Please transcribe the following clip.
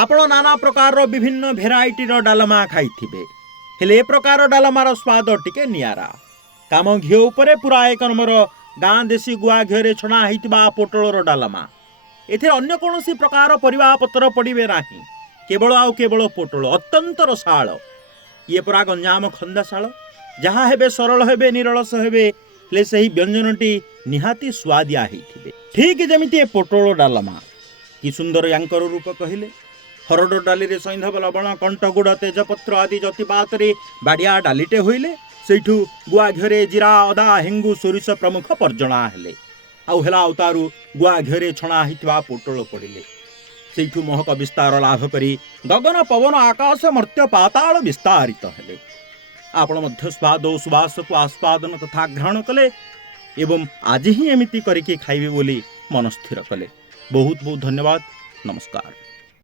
आपण नाना प्रकार विभिन्न भेराइटी डालमा खाइथिबे हेले ए प्रकार डालमार स्वाद टिके नियारा। काम घी उपरे पूरा एक नंबर गाँ देशी गुआ घी छणा होइतिबा पोटलर डालमा। एथे अन्य कोनोसी प्रकार परिबा पत्र पड़िबे नाही, केवल आउ केवल पोटल अत्यंत रसाळ। ये परा गंजाम खंदाशाळ जहाँ हेबे सरल हेबे निरलस हेबे ले सही व्यंजनटी निहाती स्वादिया होइथिबे। ठीक जेमिति पोटल डालमा कि सुंदर यांकर रूप कहिले। हरड डाली रे सैंधव लवण कंटगुड़ तेजपत्र आदि जति बातरे बाड़िया डालीटे होइले सेठू गुआ घरे जीरा अदा हेंगु सोरिष प्रमुख पर्जणा हेले आउ हेला अवतारू गुआ घरे छणा हितवा पोटल पड़िले सेठू महक विस्तार लाभ करी गगन पवन आकाश मर्त्य पाताल विस्तारित हेले। आपण मध्य स्वाद और सुवास को आस्वादन तथा ग्रहण कले एवं आज ही एमिति करिके खाइबे बोली मन स्थिर कले। बहुत बहुत धन्यवाद। नमस्कार।